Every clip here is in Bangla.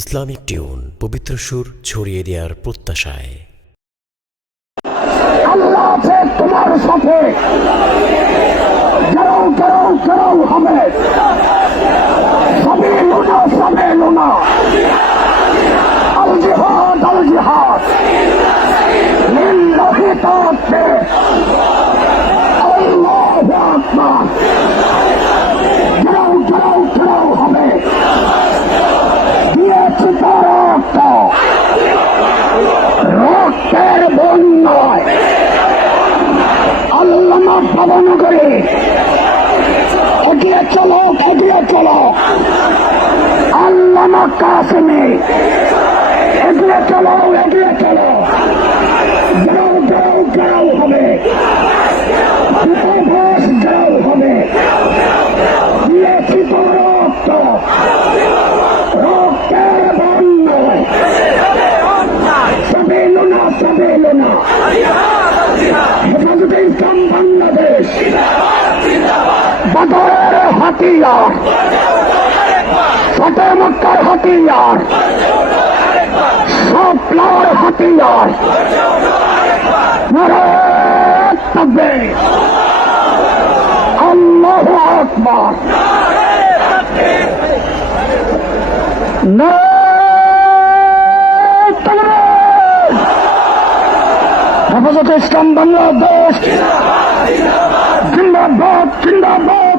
ইসলামিক টিউন পবিত্র সুর ছড়িয়ে দেওয়ার প্রত্যাশায়। সাধন করে। এগিয়ে চলো এগিয়ে চলো। আল্লাহ কাসেমে। এগিয়ে চলো এগিয়ে চলো। যাও যাও যাও হবে। হাতিয়ার ফতে মক্কার হাতিয়ার সব প্লাওয়ার হাতিয়ার থাকবে আল্লাহ আকবর। না হেফাজতে ইসলাম বাংলাদেশ। জিন্দাবাদ জিন্দাবাদ।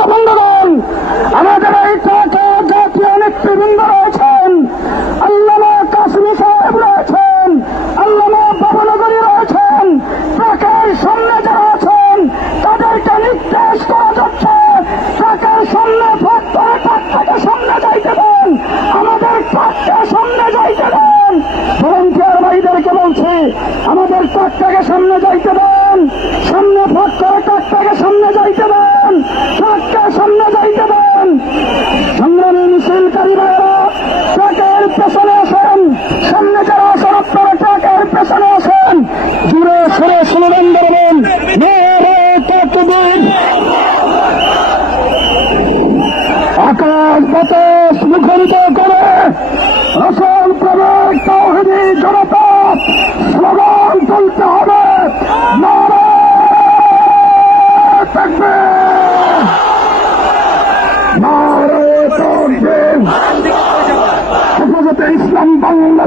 বন্ধ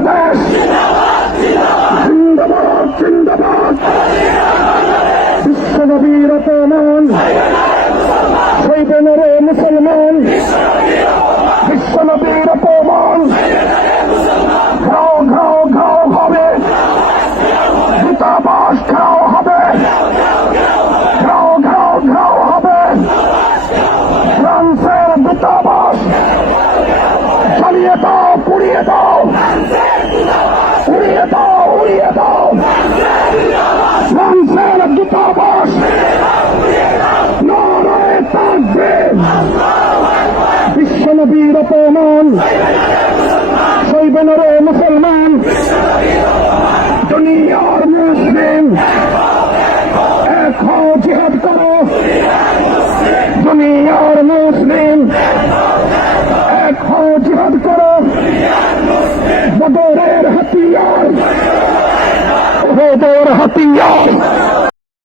বাংলাদেশ। জিন্দাবাদ জিন্দাবাদ। বিশ্বনবীর অপমান। মুসলমান। বিশ্বনবীর অপমান। ঘাও ঘাও ঘাও হবে। দূতাবাস ঘাও হবে। ঘাও ঘাও ঘাও হবে। ফ্রান্সের দূতাবাস চালিয়ে দাও। উড়িয়ে দাও! উড়িয়ে দাও উড়িয়ে দাও বদরের হাতিয়ার ওহদের হাতিয়ার